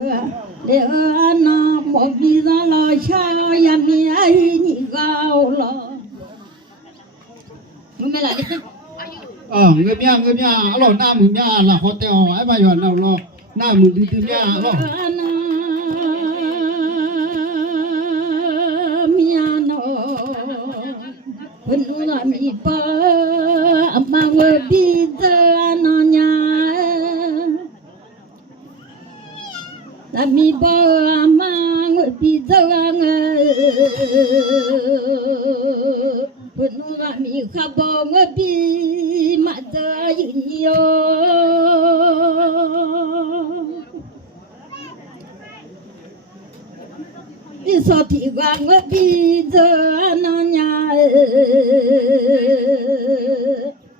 để nó một vì nó lo sao ya mi ai nhị gạo lo người mẹ lại đi người mía lo nam người mía là hotel ấy bây giờ nào lo nam người đi mía lo mía nó vẫn là mi pa mà người đi ra nó nhà mi ba mà người đi ra vẫn là mi khá bò người đi mà ra nhiều đi sao thì qua người đi ra nó nhà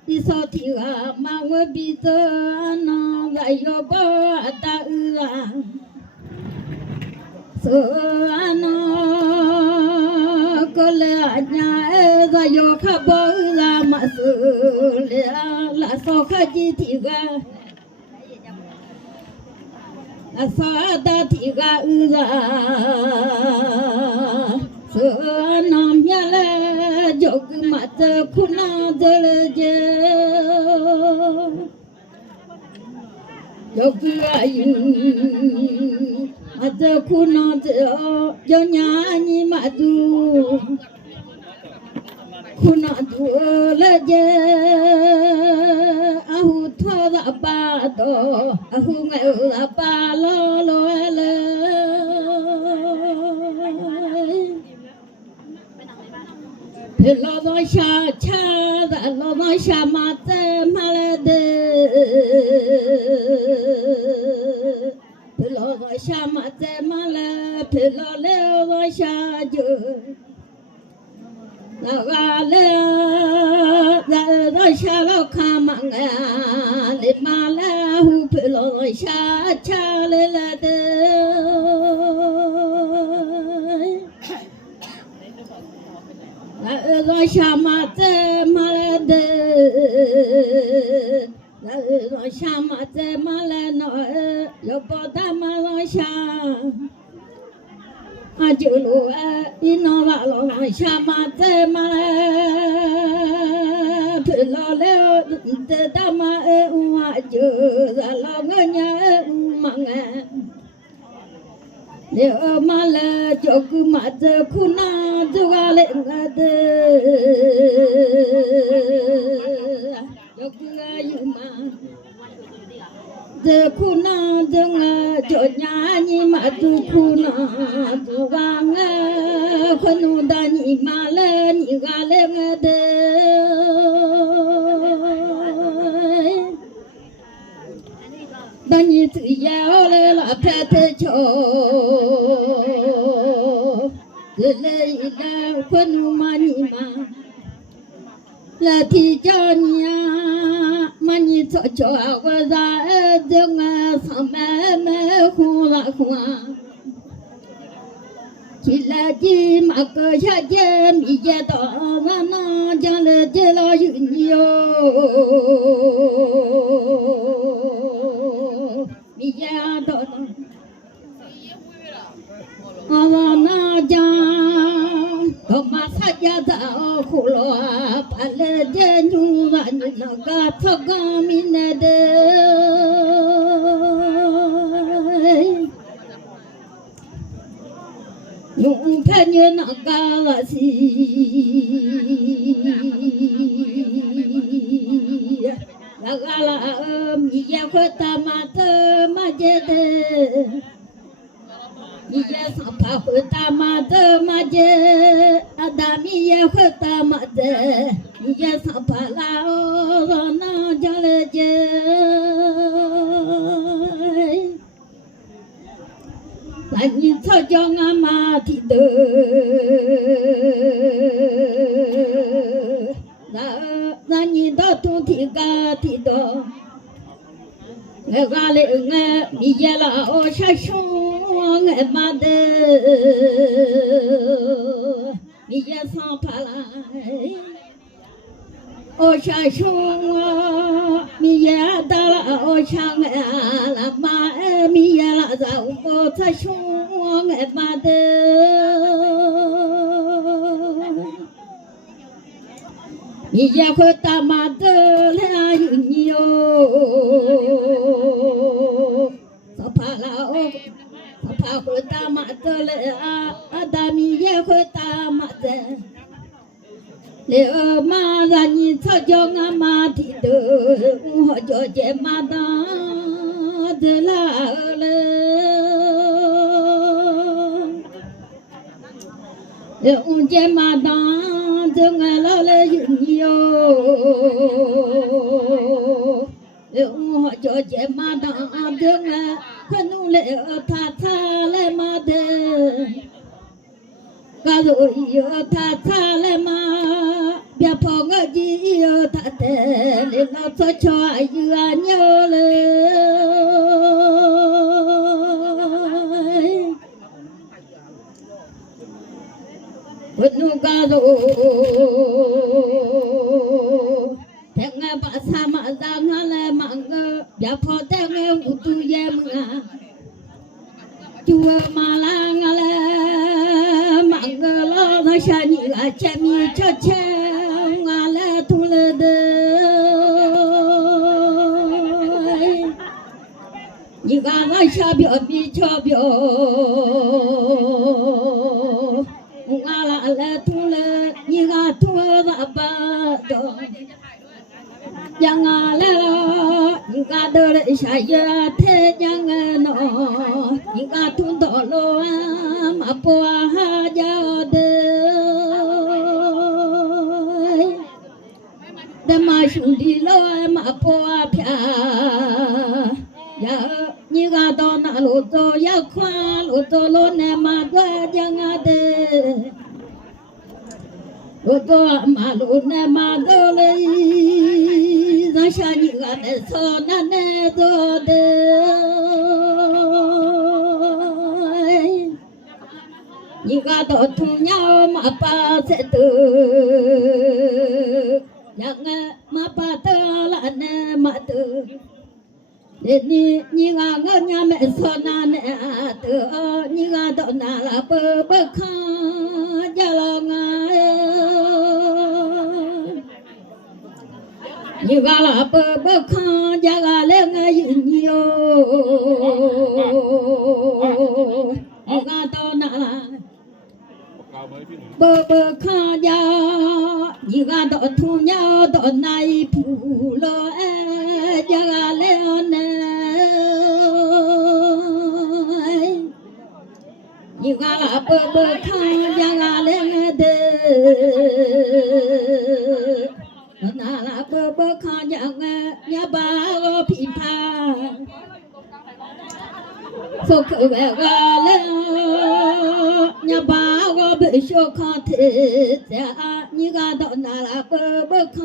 đi sao thì mà người đi ra nó lại vô ba ta nó có lẽ nhà ra vô khá bơ ra mà sự lẽ là sao khá chi thì ra là sao ta thì ra ra sự nó nhà lẽ dọc mặt khu na dơ dọc ai ada kuna jo nyanyi madu kuna du leje ahu thoda pa do ahu ngai pa lo le lo do sha cha da lo do sha ma te malade lo do sha ma te mala lo le do sha ju la le do sha lo kha ma nga le mala hu lo do sha cha le la de lo sha ma te mala de lo sha ma te mala no yo poda ma lo sha a ju lo ino va lo sha ma te mala lo le te ta ma wa ju za lo nya ma nga le ma le jo ku ma te kuna ju ga le nga de yo ku yu ma de kuna de nga jo nya ni ma du kuna du ga nga khonu da ni ma le ni ga le nga de da ni tu ya le la phe te cho de le la khonu ma ni ma la thi cho nya mani cho cho wa za dong sa me khu la khoa chỉ là chi mà cơ cha che mi che to na na cha le che lo yu nhiều mi che to na cha có mà sa cha ta khu lo pa le je nyu la ni na ga tho ga mi ne de nung phe như na ga la si la ga la mi ya kho ta ma te ma je de mi ya sa pa kho ta ma te ma je adami ya kho ta ma de mi ya sa pa la o na ja le je la ni cho cho nga ma thi de la ni do tu thi ga thi do ga le nga mi ya la o sha shu nga ma de mi ya sa pa la ô cha chung mi ya ta la ô cha nghe la ma mi ya la za ô cha chung nghe ma de mi ya khô ta ma de la yin yo sa pa la ô sa pa khô ta ma de la da mi ya khô ta ma de le ma ra ni cho cho nga ma thi de ho cho che ma da de la le le un che ma da de nga la le yin yo le un ho cho che ma da de nga khanu le tha tha le ma de ga rồi yo tha tha le ma bia phong ở gì yo tha te le nó cho ai yo nhớ le quên nu ga rồi thế nghe bà sa mà ra nghe le mà bia phong thế nghe u tu ye mga chua mà la nghe le lo nó xa nhị là cha mi cho cha ngà lê thu lê đê nhị gà nó xa biểu mi cho biểu ngà là lê thu lê nhị gà thu ra ba đồ yang ngà lê nhị gà đơ lê xa yê thế yang nó nhị gà thu đỏ lô mà bùa ha ya đê đê mà xuống đi lô mà bùa pia ya nhị gà đỏ nà lô tô ya khoa lô tô lô nè mà đua yang ngà đê lô tô mà lô nè mà đô lê ra xa nhị gà nè so nà nè đô đê nhị gà đỏ thùng nhau mà ba sẽ từ yang mà ba tơ là nè mà từ đến nhị gà ngơ nhà mẹ so na nè từ nhị gà đỏ na là bơ bơ kha ya la nga nhị gà là bơ bơ kha ya gà lên nga yin yo nhị gà đỏ na là bơ bơ kha ya nhị gà đỏ thu nhau đỏ này phù lo ya gà lên nhị gà là bơ bơ kha ya gà lên đê na là bơ bơ kha ya ba go pi pa so cơ về gà lên nhà ba go bị số khó thế ya nhị gà đỏ na là bơ bơ kha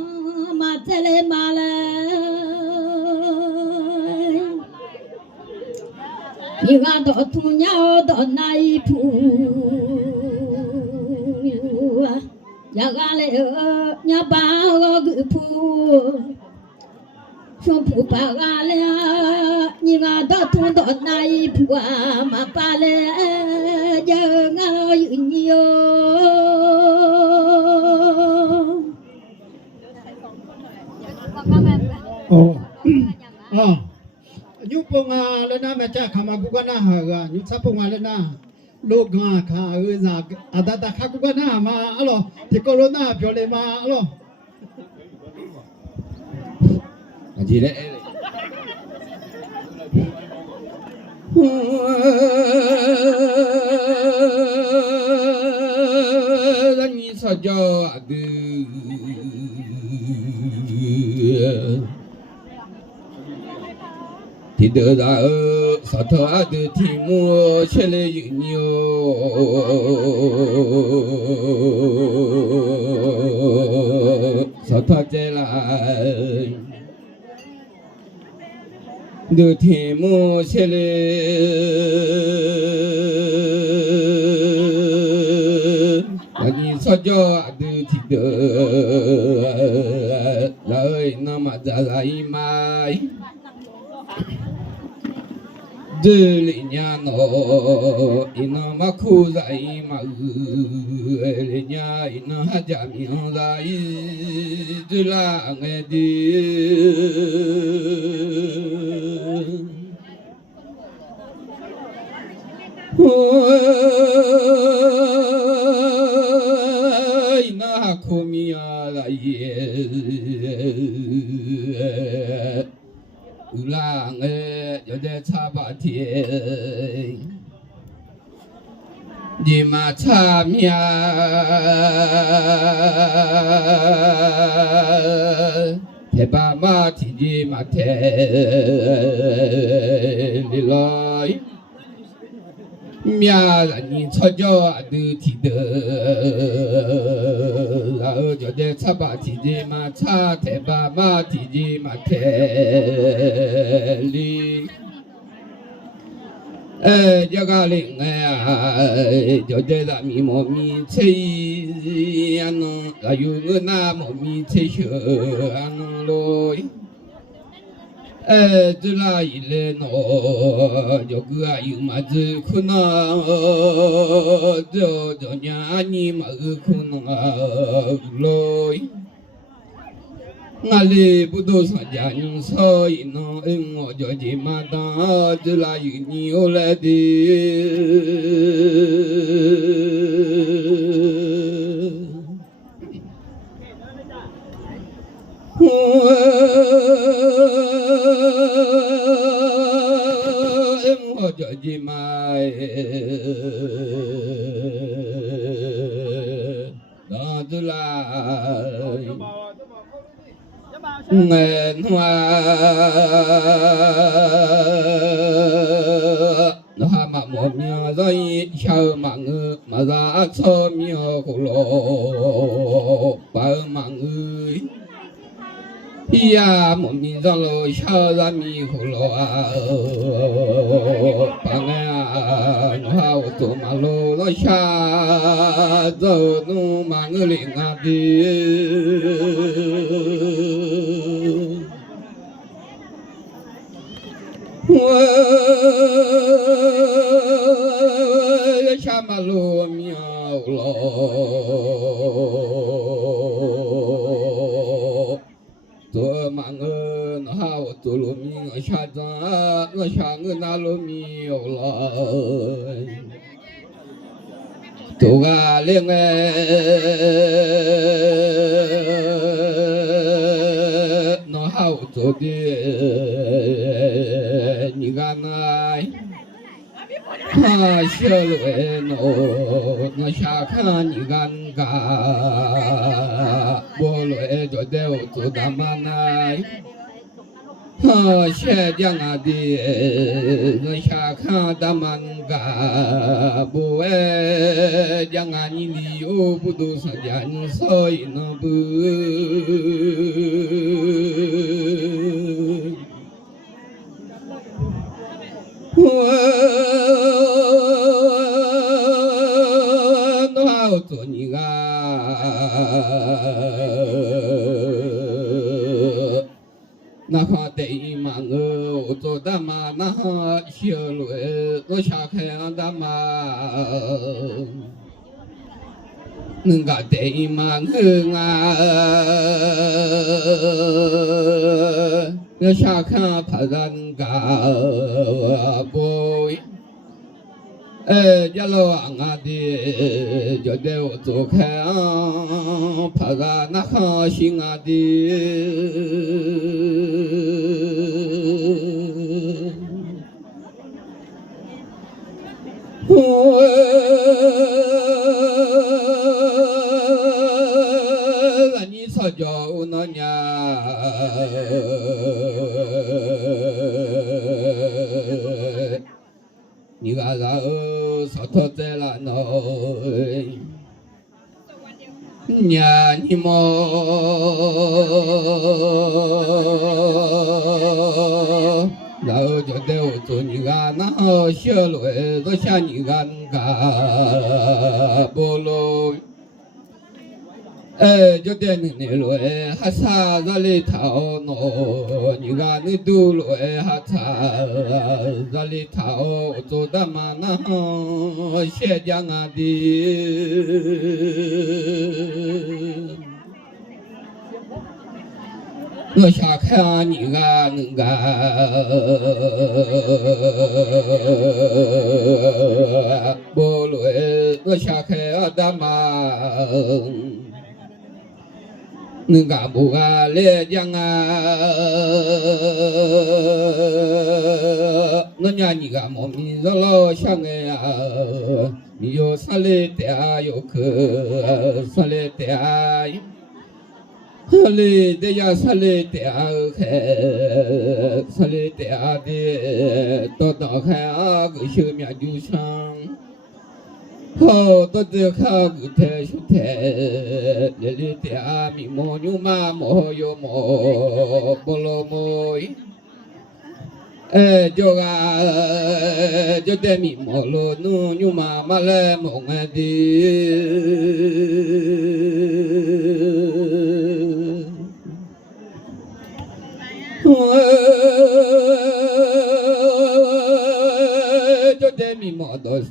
mà thế lên mà lên nhị gà đỏ thu nhau đỏ này phù ya gà lên nhà ba go gửi phù số phù ba gà lên nhị gà đỏ thu đỏ này phù mà ba lên giờ ngà nhiều ồ nhúc bông lên na mẹ cha khama cũng na hà nhúc sắp bông lên na lô gà khá ơi già ta khá cũng na mà alo thì corona biểu lên mà alo gì đấy anh sao cho thì đỡ ra sao thở được thì mua xe lê nhiều sao thở chạy lại được thì mua xe lê anh sao cho được thì đỡ 那么咋咋一买。这里娘喏，伊那么苦在伊嘛里娘伊那哈家命在伊这啦个的，伊那哈苦命来耶。ulang jode sabati di macamnya teba mati di mate liloi mia ni chojo adu tide la jode sabati di macha teba mati di mate li jaga ling jode da mi mo mi chei an la yu na mo mi chei shu an loi这啦一来喏，就个有嘛子可能，就娘你嘛可能来，俺哩不都上家人所以呢，我就这么当，这啦有你有来的。我叫你买，那子来，俺话，那哈嘛莫名在小忙嘛在草苗胡罗白忙呀，莫名上路小人迷糊了啊！帮啊，我好走马路了下走路忙个灵啊的，我下马路苗了。做忙个那好做路米我下张我下个那路米有了，做个另外那好做的，你看那。小路那下看你看个，我路就得我做大妈来，下江啊的那下看大妈个，不哎江啊你里有不都是家你所以那不。我做你个，那哈得嘛我做大妈那哈小路我下开大妈，能个得嘛我下看怕人个不。家老王啊的，就带我走开啊，怕个那好心啊的。你说叫我那娘。你看啥少头在了喏，娘你么？然后就带我做你看那好小路，都像你看个菠萝。就在你罗哈萨扎里头诺，你看你都罗哈萨扎里头做的嘛那些江啊的，我想看你看那个，不罗我想看的嘛。nâng cả bù à lê giang à nó nhà nhị cả mồm mi gió lo sang nghe à mi yo sa lê te à yo khờ sa lê te à lê te ya sa lê te à khè sa lê te à de to to khè à cứ sư mi du sang hô tôi tự khao cụ thể xuất thể để đi theo mi mô nhu ma mô yo mô bô lô môi cho ga cho để mi mô lô nu nhu ma lê mô nghe đi cho để mi mô đôi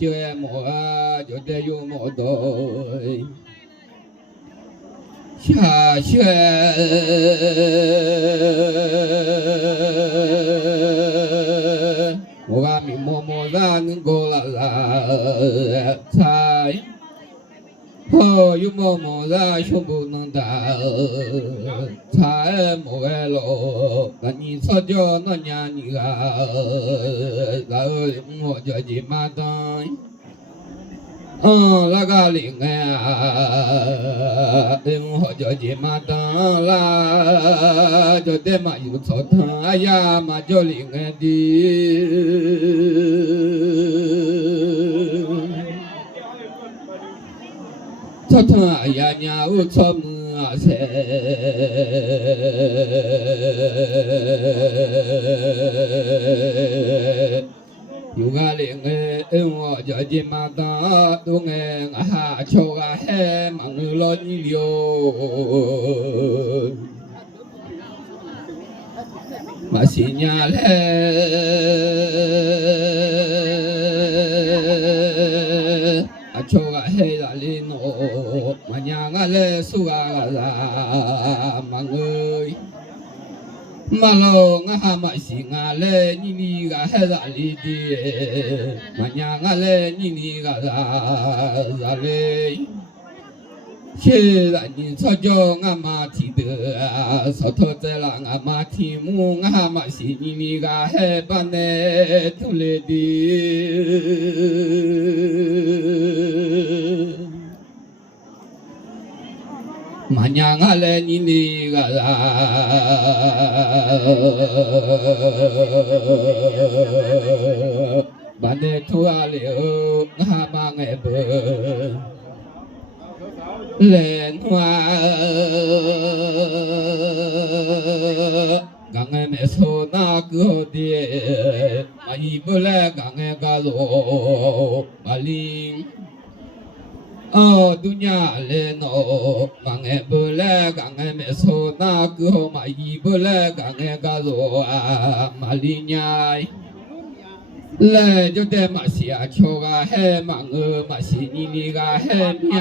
chưa em mua cho để yêu mua đôi xa xe mua mình mua ra những cô là sai hô yêu mua ra không buồn nâng đà sai mua cái lỗ cái gì sao cho nó nhà như rồi mua cho gì mà thôi là cái liền nghe mua cho gì mà thôi là cho để mà yêu số thằng ya mà cho liền nghe đi cho thằng ya nhà u cho mưa sẽ yoga liền ngo cho gì mà ta tu nghe ha cho ga he mang lo nhiều mà xí nhà lẽ cho ga he là lên nổ mà nhà ga lẽ su ga ra mang ơi mà lo ngã mà xí ngã lẽ nhìn ga he là đi đi mà nhà ngã lẽ nhìn ga ra lẽ现在你操着俺妈提的，手头在了俺妈提木，俺妈心里个害怕呢，出来的。马娘俺来你那个啦，把那土啊了，俺妈爱不。lên hoa gang mẹ số na cứ đi mà y bơ lẹ gang ga lô mà linh dunya lên nô gang bơ lẹ gang mẹ số na cứ mà y bơ lẹ gang ga lô mà linh nhai lẽ cho để mà xia cho ga he mà ngơ mà xí ni ga he mía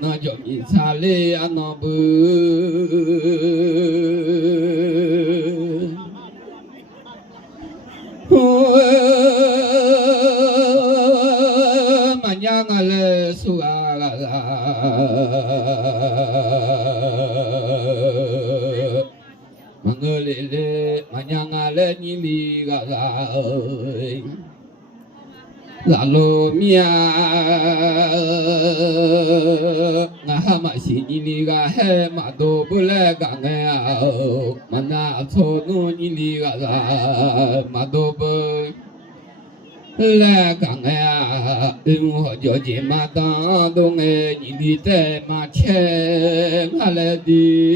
nó cho mi xa lê ăn nó bự mà nhang à lê su à ga mà ngơ lê lê mà nhang à lê ni li ga la lo mia ngã mà xí ni ga he mà đồ bơ lê ga nghe mà na cho nu ni ga mà đồ bơ lê ga nghe họ cho chị mà ta đồ nghe ni te mà che ngã lê đi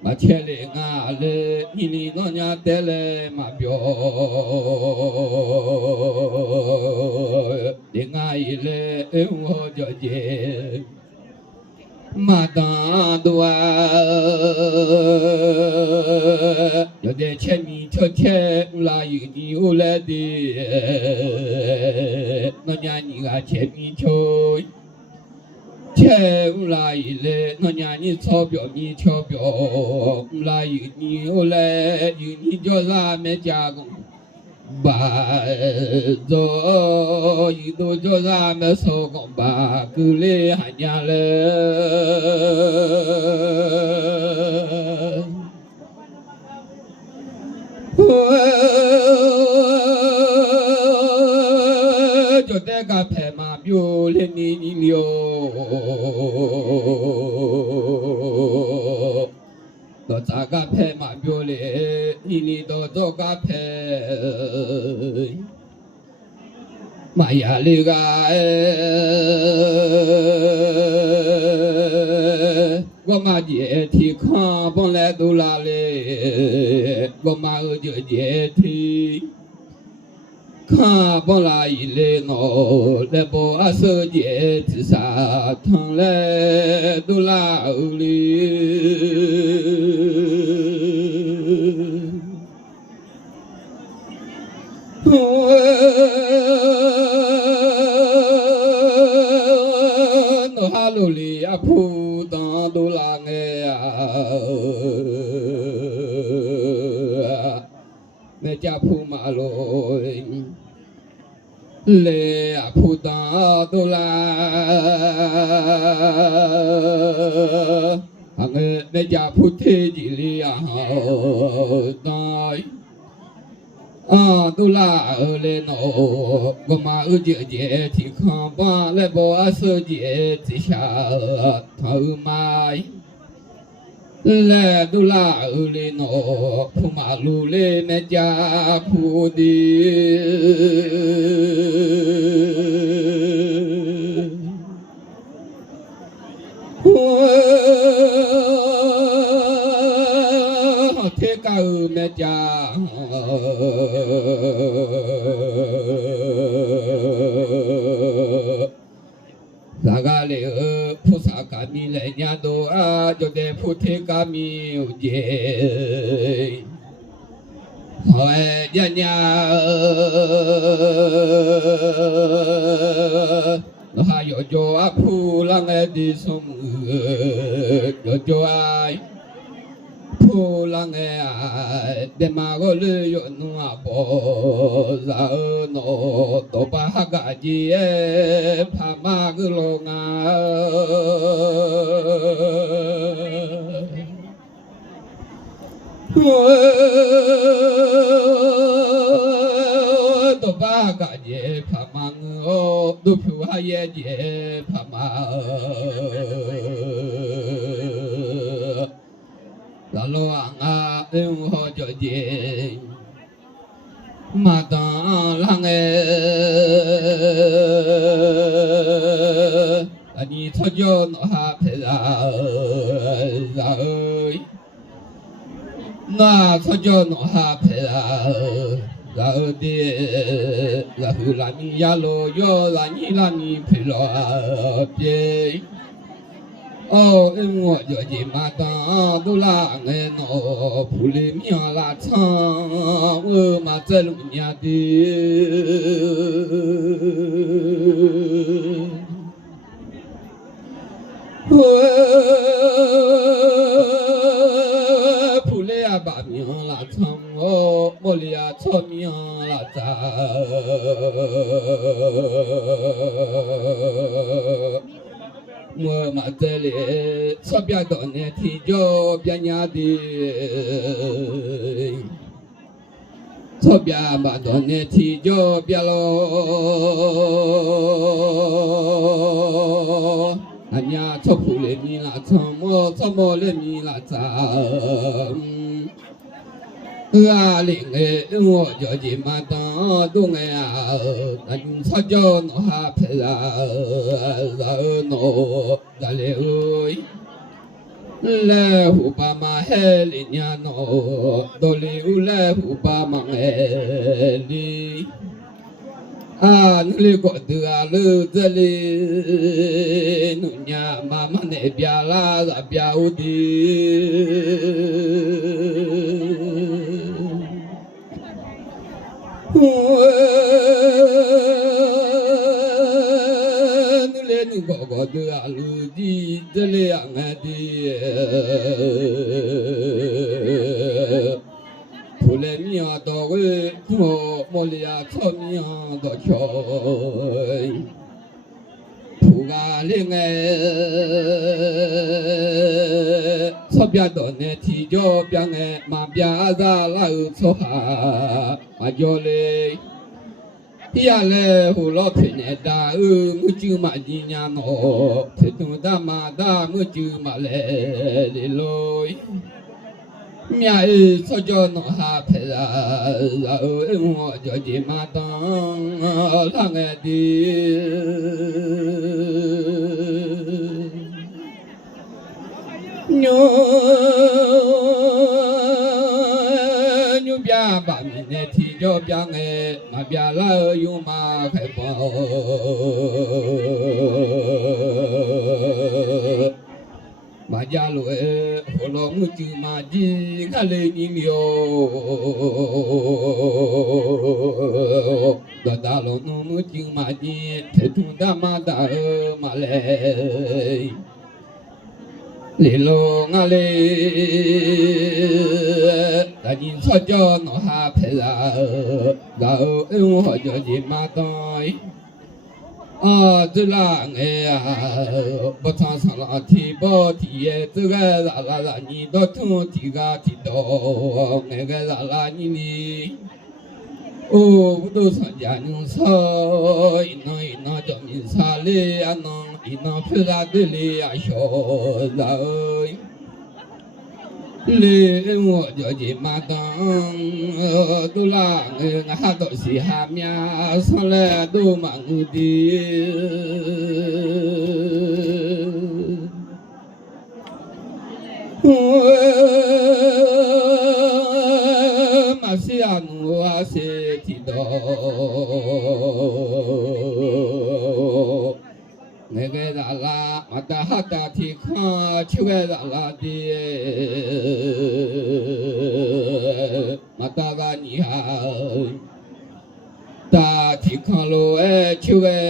马切里啊嘞，你老娘带来马表，你啊一来我就接。马当多啊，要在前面跳前拉有你有来的，那娘你啊前面跳，前拉一来，那娘你钞票你钞票，拉有你有来，有你叫啥没加工。bà do y do cho ra mẹ so con bà cứ lê hà nhà lê cho té cà phê mà biểu lên đi nhiều đó cha cà phê mà biểu lên đi đó cho cà phê mà ya li ga我嘛姐提看本来都拉嘞，我嘛就姐提看本来一来喏，来不阿手姐自杀汤来都拉哩。哈鲁里阿普当都拉哎呀，那家普马罗嘞阿普当都拉，啊那家普提吉里啊当。都拉嘞喏，我嘛姐姐提康巴来把手姐之下头买，来都拉嘞喏，铺马路嘞那家铺的，铁杆那家。萨嘎勒菩萨嘎米来伢都啊，就得菩提嘎米有节，好哎伢伢，那还有叫啊普啷个的松，有叫啊。普啷个啊，得马个旅游弄啊包，然后弄多把哈个子怕马个龙啊，多把哈个子怕马个，多票哈也子怕马。lalu anga ho joje mata lange ani thojo no ha phela zai na thojo no ha phela zai de la la ni ya lo yo la ni phela pye ô em ngồi giờ gì mà ta đô la nghe nó phụ lê miệng là chăng mà chơi lúc nhà đi phụ lê à bà miệng là chăng ô mô lê à cho miệng là chăng mùa mà tê lệ sắp bia đỏ nè thì cho bia nhà đi sắp bia mà đỏ nè thì cho bia lo anh nhà cho phụ lệ mi là cho mò lệ mi là chăm à liền nghe ngồi giờ gì mà ta đúng nghe anh sao cho nó hạ phải là nó ra lệ ơi le hupa ma heli nyano doli ule hupa ma heli nuli ko dua lu dali nunya mama ne biala la biaudi go de alu di dele angadi pule mi ado we mo molia chomi ado choi puga linge sobya do ne ti jo byang e ma bya za la u so ha ma jo le ya le hu lo phin ne da mu chu ma ji nya no phe tu da ma da mu chu ma le le loi mya e so jo no ha phe la e mo jo ji ma tang la nge di nyo bia ba mi ne ti jo bia nge ma bia la yu ma khai po ma ja lo e ho lo mu chu ma ji nga le ni myo da da lo no mu chu ma ji te tu da ma da ma le le lo nga le da jin so jo no ha phe la da e wo ho jo ji ma toi de la nge a bo ta sa la ti bo ti ye de ga la ni do tu ti ga ti do nge ga la ni ni ô do sa ja nu so ino jo min sa le ano ino phe la de le a sho la le wo jo ji ma dang tu la nga ha do si ha mya so le do ma ngu di ma si anu a se ti do nge la la ma ta ha ta ti kha chu ge la la di ma ta ga ni ha ta ti kha lo e chu ge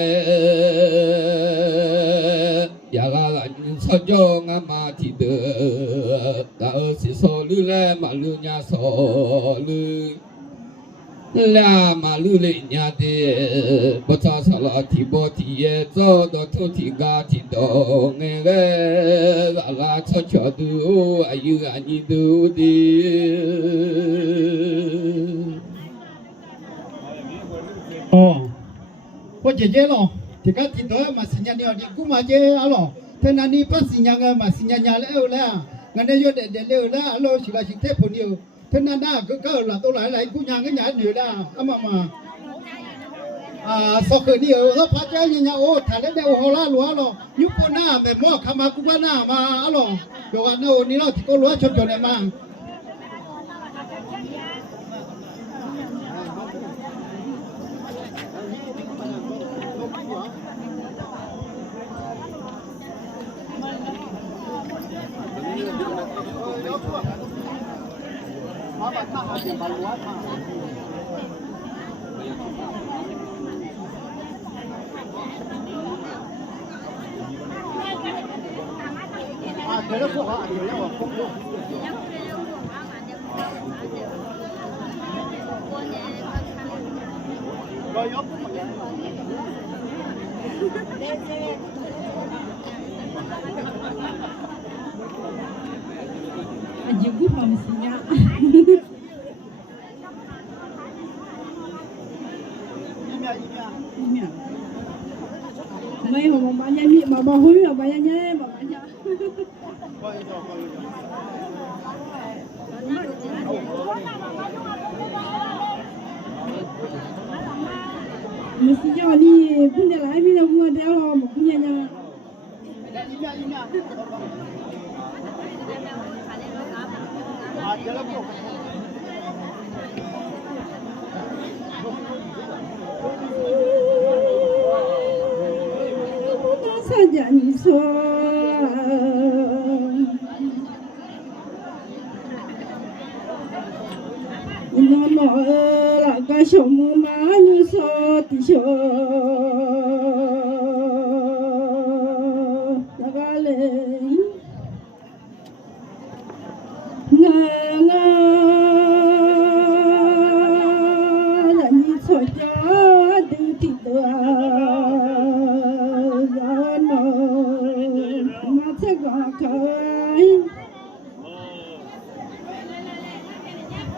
ya la la ni so jo nga ma ti de da si so lu le ma lu nya so lu la ma lu le nya de bo ta sa la ti bo ti ye zo do tu ti ga ti do nge ge la la cho cho du a yu a ni du di我姐姐咯，这个听到嘛新疆的，你姑妈姐啊咯，他那里把新疆的嘛新疆伢来了，俺那有的了了，啊咯是个是太朋友，他那个啦都来姑娘个伢女的，啊妈妈。sau khi nhiều nó phát ra như nhau thằng đấy đều hồ la lúa rồi nhúc con na mẹ mua khăm mà cũng có na mà alo rồi anh đâu ní nó thì có lúa chôn chôn này mà thế nó không hả nhiều nhau không luôn rồi nhóc Aji gue masinya. Mấy mà bạn nhà nhị mà bà hối là bạn nhà nhé mà bạn nhà. Mesti jadi punya lagi dah buat dia lah, punya nya. sa jani so ina no la ga shomu ma ni so ti sho la ga le nga nga la ni so ja du ti do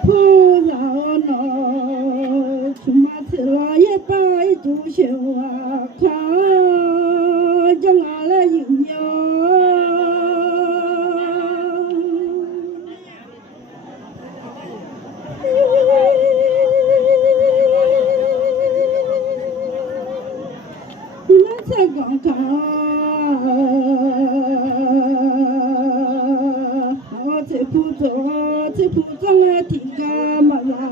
Phu lao no chuma thila ye pai tu xiu a kha jang a la yin yo na sa gong kha Thế phụ trong thì ca mà là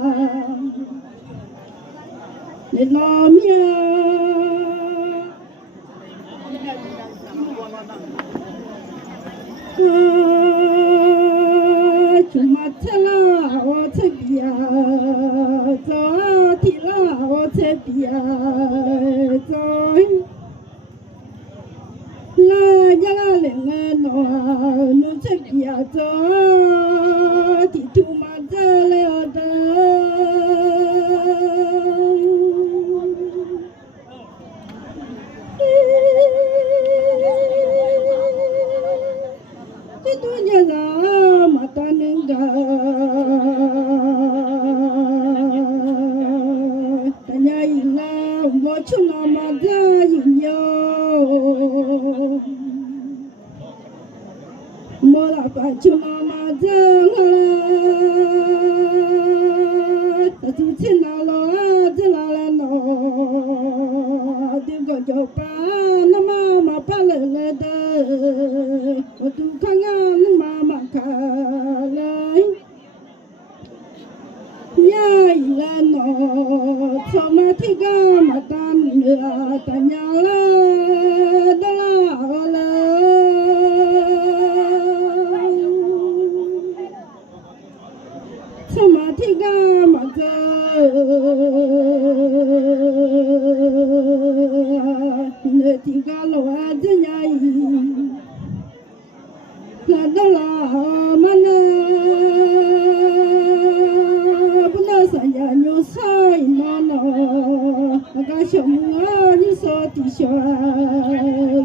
để lo mía chúng ta thế là ở thế bia cho thì là ở thế bia cho la ya la le no no thế bia cho thì tu mà ra le ở cái tu nhà là mà ta nên ga ta nhà là một chút nào mà ra gì mo la pa chu na ma zeng ta tu chen na lo de la la no de go jo pa na ma pa le le de o tu ka nga ma ka le nya la no so ma thi ga ma tan ta nya la da la thì ga mà giờ nơi thì ga lo ăn thế nhai là đó là mà bữa nay sáng giờ nhớ say nó cái chồng như sao thì sao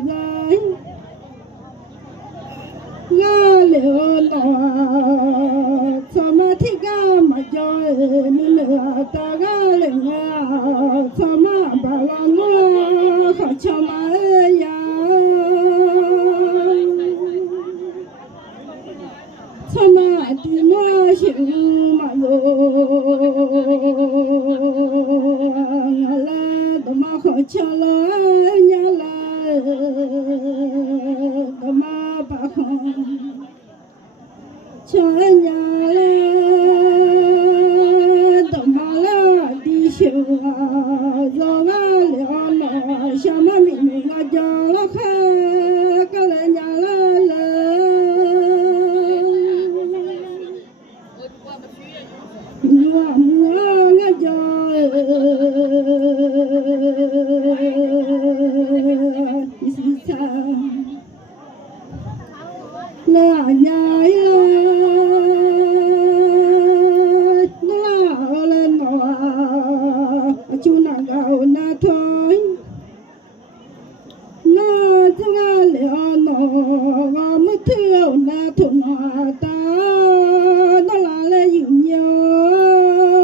lại ga liệu nó sao mà thì ga mà cho nên là ta ga lên sao mà bà la nó khó cho mà ya sao mà thì nó hiểu mà là đó mà khó cho là nhà là đó mà bà không cho nhà là tầm là đi siêu do ga liệu nó sao mà mình ga cho nó khác cái là nhà là mua ga cho đi xa là nhà chú na gạo na thôi na thằng a leo nó và mất thiếu na thằng ta nó là lấy nhiều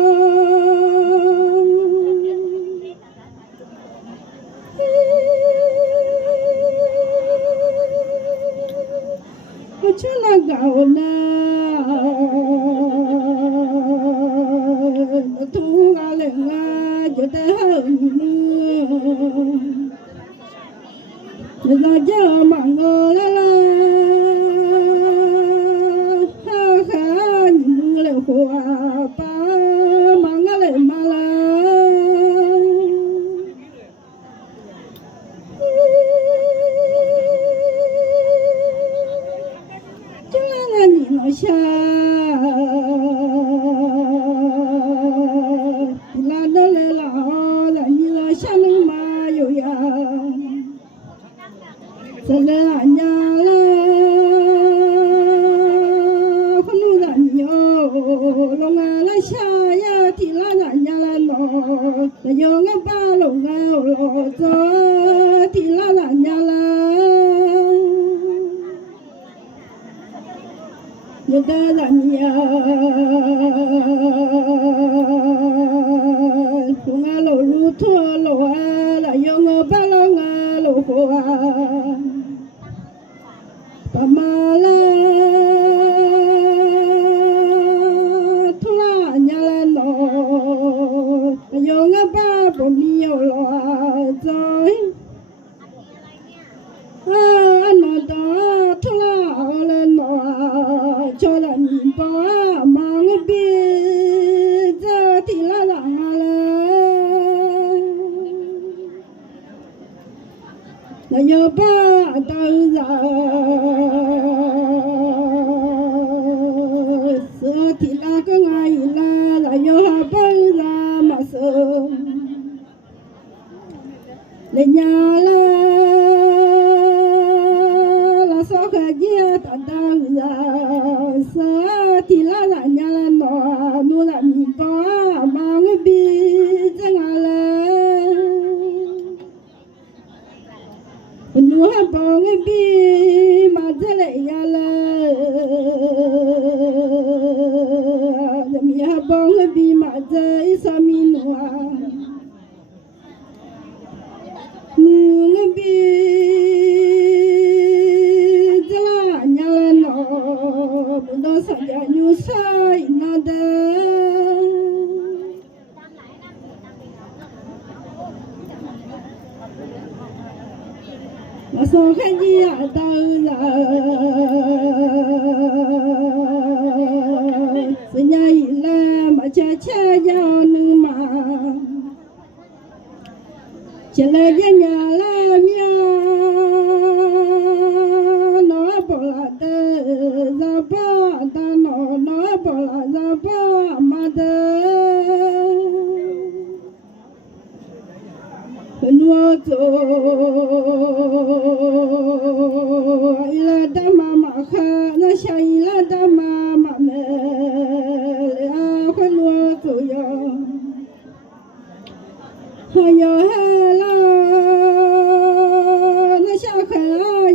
mình bỏ mang biết giờ thì là nhớ ba tao giờ giờ thì là cái ngày là nhớ ba ra mà sợ để nhà là sao cái gì tao giờ sợ thì là nhà là nó là mình bỏ mang biết chẳng là nuôi bông bi mà thế này là mi bông bi mà thế sao mi nuôi bi thế là nhà nó mình đâu sao nhà nuôi sai nó mà sao cái gì ở đâu giờ nhảy là mà cha cha giàu nữa mà chỉ là nhà là mía nó bỏ lại ra ba ta nó bỏ lại ra ba mà nuôi ila dama makha na sha ila dama mame a khăn nuôi yo hayo hala na sha kha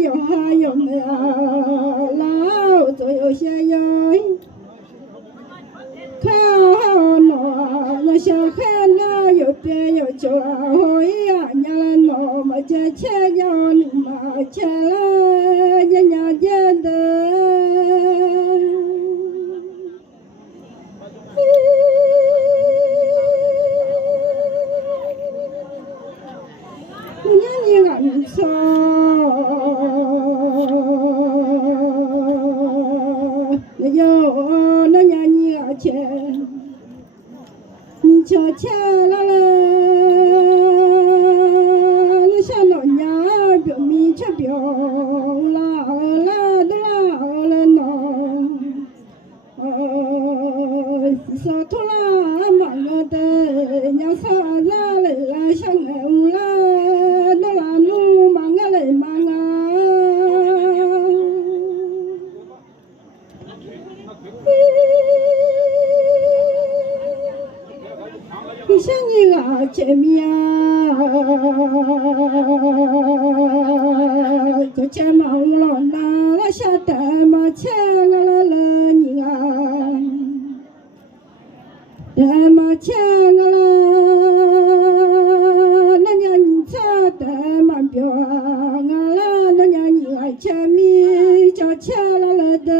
yo hayo me la yo sha yo nó sao khen nó yo pe yo cho hoi ya nhà nó mà che che yo mà che la nhà dân de nhà ngàn sao nó nhà nhà che cho cha la nó sao nó nhà biểu mi cho biểu la nó sao thôi là mà người ta nhà sao ra lại là sang em la đó là nu mà nghe lại mà 생이 아침이야 저체 마음으로 나라 샤다 마창알라니가 마창알라 나냐니 차다 만병알라 나냐니 아침이 저체알라다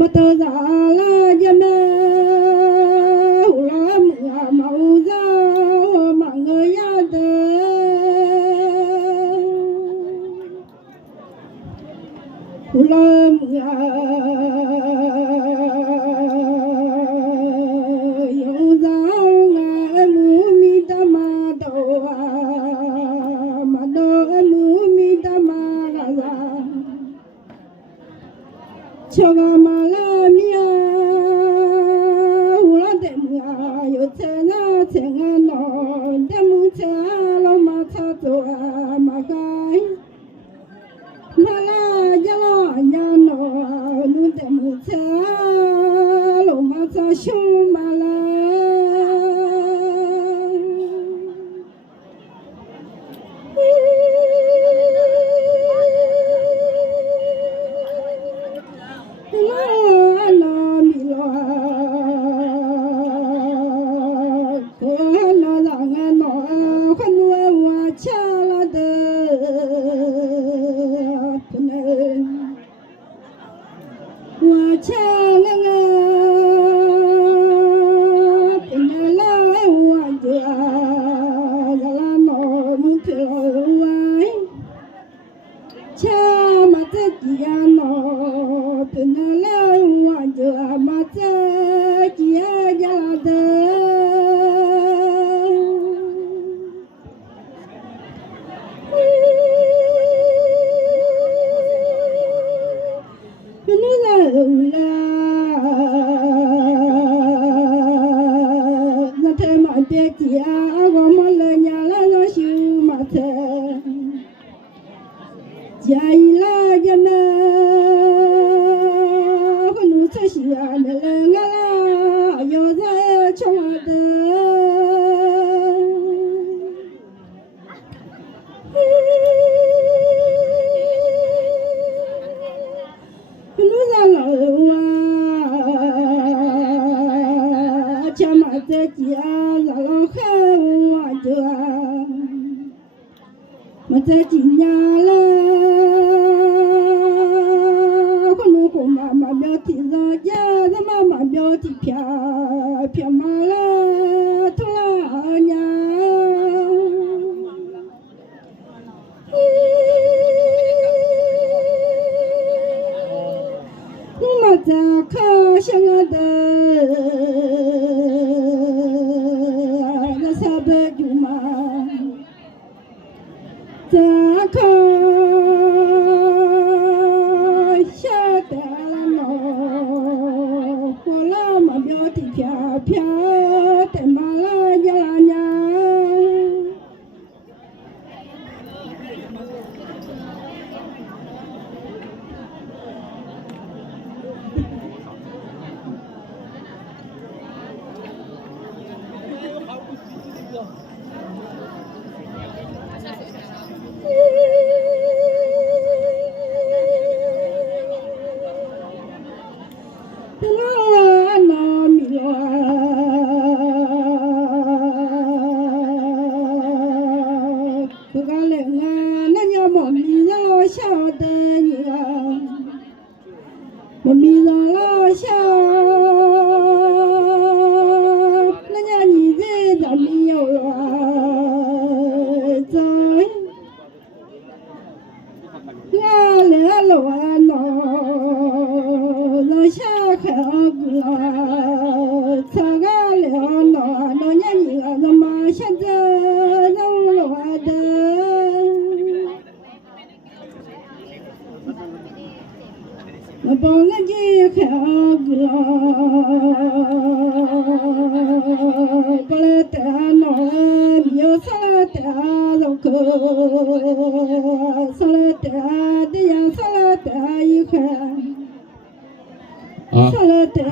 mà tớ giả là chừng nó đêm mu chừng lo mà thà tua mà cái mà la ya lo ya nó nu đêm mu chừng lo mà thà shum mà la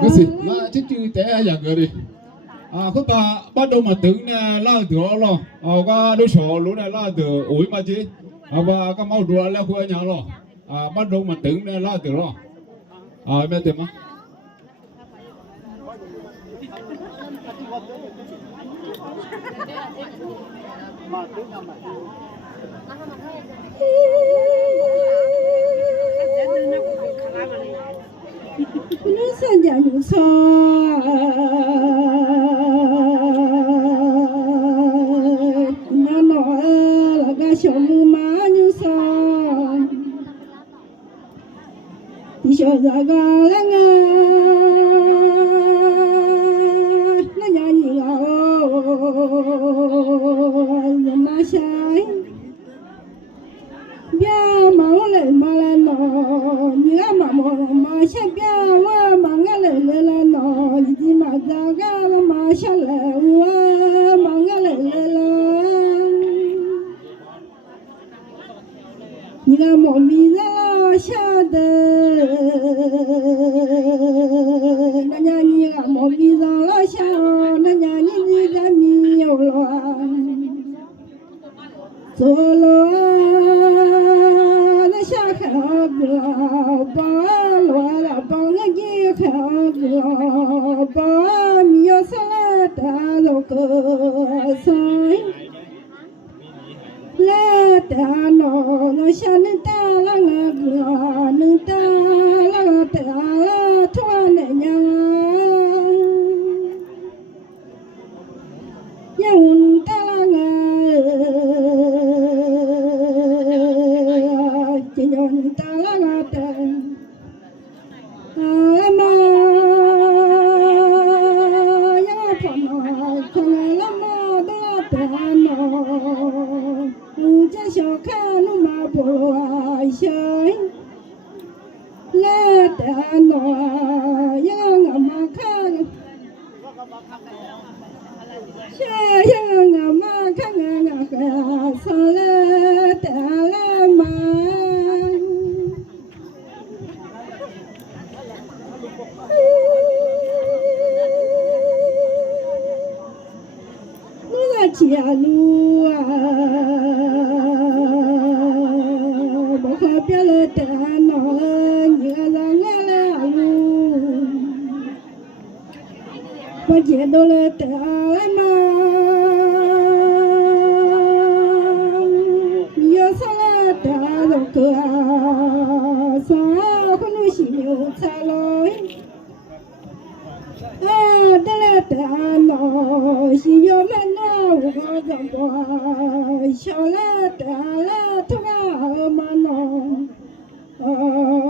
cái gì là chứ chưa té dạng rồi đi có ta bắt đầu mà tưởng nè lao từ đó lo có đôi sò lúc này lao từ ủi mà chứ và cái máu đùa lao qua nhà lo bắt đầu mà tưởng nè lao từ đó mẹ tìm á nó sao vậy nó sao nó nói là cái sống mà như sao thì cho ra cái là nó nhà nhiều mà sai bia máu lệ mà lên nó nhớ mà sai bia mà nghe lệ lên nó gì mà ra cái mà sai lệ 做罗那下海个巴罗拉邦个一海个巴米要萨拉达罗个塞。la ta no no sha ni ta la nga ga ni ta la ta la thwa ne nya ya un ta la nga chi yon ta la nga ta ma ya pa no ko la ma da ta no cha cho kha nu ma bo ai sai la ta no ya nga ma kha cha ya nga ma kha nga kha sa la ta la ma nu la chia nu biết là ta nói nhớ là nghe là có chuyện đâu là ta mà nhớ sao là ta đâu cửa sao không nói gì nhiều sao lối đó là ta nói chỉ nhớ mà nó có dòng bò sao là ta là thôi mà nó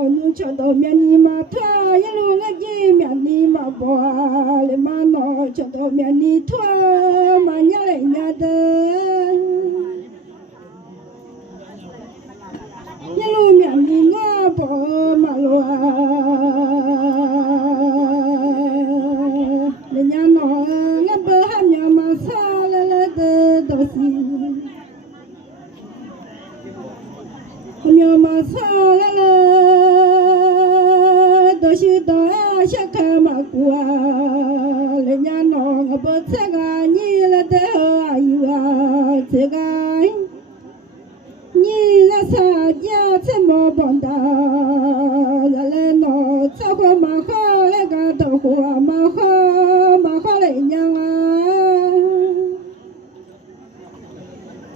nu cho đồ miền đi mà thua yên luôn cái gì miền đi mà bỏ lại mà nó cho đồ miền đi thua mà nhớ lại nhà đời yên luôn miền đi ngã bỏ mà lo để nhà nó ngã bờ ham nhà mà xa là đồ gì nhớ mà sao là đó chỉ đó chắc cả mà qua lên nhà nó ngập sẽ ga như là đỡ ai sẽ ga như là sa gia sẽ mò bọn ta là lên nó sao qua mà khó lấy cả đầu qua mà khó lấy nhau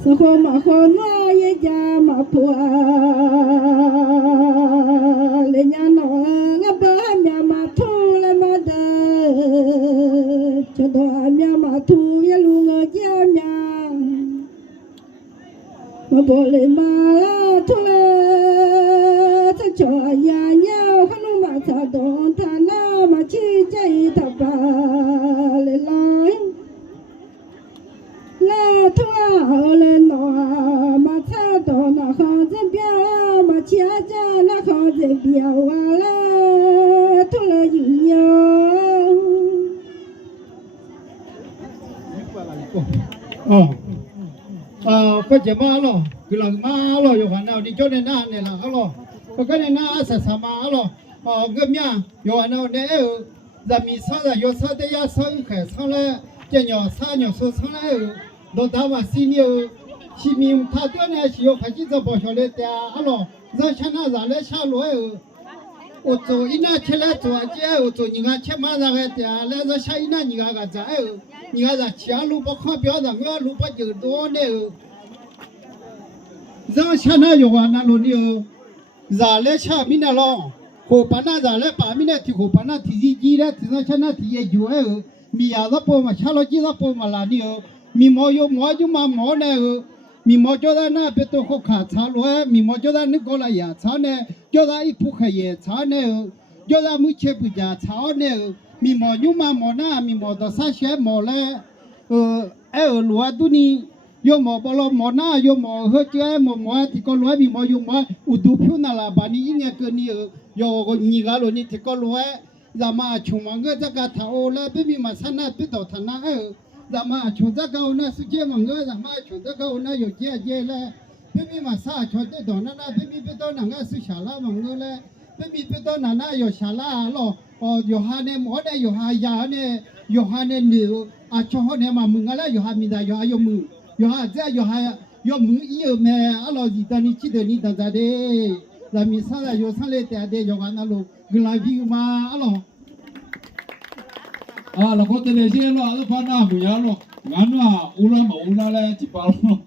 sao khó mà khó nói với cha mà phua lên nhà nó ngập bơm nhà mà thu lên mà đờ cho đó nhà mà thu ya luôn ở nhà nhà mà bỏ lên mà thu lên cho cho nhà nhau không mà sao đón thà na mà chi chạy thà ba lên lại la thua lên nó mà cha đó nó khó dễ biểu mà chia cha nó khó dễ biểu la thua là gì nhau có chỉ mà lo cứ là mà loอยู่หันเอาดิchỗ này na này là lo có cái này na sa sa mà lo ngâm nhaอยู่หันเอาเนี่ยgiờ mi sao làอยู่sao để ya sao cái sao là cái nhỏ sao là đồ ta mà xin nhiều chỉ mình thàตัวเนี่ยchỉ có phải chỉ cho bỏ cho lên thế lo giờ chana giờ lấy sao lo ô tô ina chela tô che ô tô你看切嘛那个thế来giờ sao ina你看个在你看在前路不看标的我路不就多呢giờ chana有啊那路呢giờ lấy sao mình那lo khổ bán na giờ lấy bán mình này thì khổ bán na thì gì đấy thì giờ chana thì gì rồi mi à đó po mà sao lo chỉ đó po mà là đi mi mò yo mà mò này mi mò cho ta na bị tôi khó khăn sao rồi mi mò cho ta nước có là ya sao này cho ta ít phụ khai ya sao này cho ta mới chơi bây giờ sao này mi mò yo mà mò na mi mò đó sao sẽ mò lại lúa tu ni yo mò bao lo mò na yo mò hơi chơi mò thì có lúa mi mò yo mò udu phiêu na là bà ni nghe cái ni yo có nhị gà rồi ni thì có lúa giờ mà chúng mà người ta cả tháo là bên mi mà sana biết đầu thằng na giờ mà chúng ta câu na sự chế mà người giờ mà chúng ta câu na有chế là bên mi mà sa chúng ta đó na bên mi biết đâu nàng sự xả la mà người là bên mi biết đâu nàng有xả la lo有哈呢毛呢有哈牙呢有哈呢牛啊，cho họ này mà mừng là有哈mi da有哈有mừng有哈这有哈要没有咩，阿老是当你记得你当咋的，咱们啥子有啥来带的，要看那路跟来比嘛，阿老。啊，老哥，这些咯，都怕那不要咯，俺那乌拉嘛乌拉嘞，就包咯。